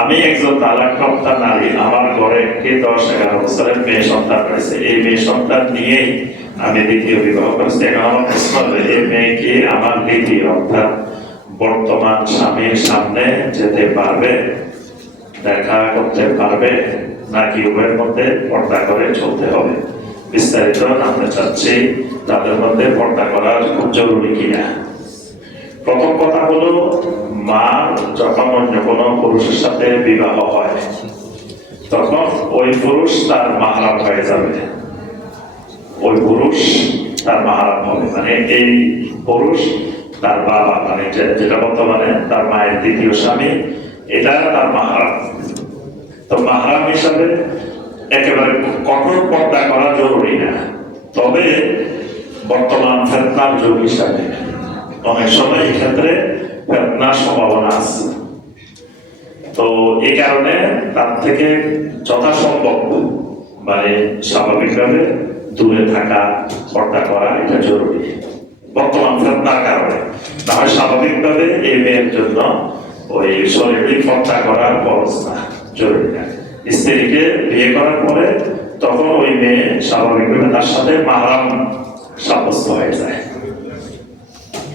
আমি একজন তালাকপ্রাপ্ত নারী, আমার ঘরে একটি 10-11 বছরের মেয়ে সন্তান রয়েছে। এই মেয়ে সন্তান নিয়েই আমি দ্বিতীয় বিবাহ করেছি। এখন আমার প্রশ্ন হবে, এই মেয়েকে আমার দ্বিতীয় অর্থাৎ বর্তমান স্বামীর সামনে যেতে পারবে, দেখা করতে পারবে, নাকি উভয়ের মধ্যে পর্দা করে চলতে হবে? বিস্তারিত জানতে চাচ্ছি, তাদের মধ্যে পর্দা করা খুব জরুরি কিনা। প্রথম কথা হলো, মা যখন অন্য কোনো পুরুষের সাথে বিবাহ হয় তখন ওই পুরুষ তার মাহরাম হয়ে যাবে। ওই পুরুষ তার মাহরাম হবে, মানে এই পুরুষ তার বাবা, মানে যেটা বর্তমানে তার মায়ের দ্বিতীয় স্বামী, এটা তার মাহরাম। তো মাহরাম হিসাবে একেবারে কঠোর পর্দা করা জরুরি না, তবে বর্তমান ফেতনার যুগ হিসাবে অনেক সময় এই ক্ষেত্রে ফেতনার সম্ভাবনা আছে। তো এই কারণে তার থেকে যথাসম্ভব মানে স্বাভাবিকভাবে দূরে থাকা, পর্দা করা এটা জরুরি বর্তমান ফেতনার কারণে। না হয় স্বাভাবিকভাবে এই মেয়ের জন্য ওই শরীরিক পর্দা করার খরচ না, জরুরি না। স্ত্রীকে বিয়ে করার পরে তখন ওই মেয়ে স্বাভাবিকভাবে তার সাথে মাহরাম সাব্যস্ত হয়ে যায়।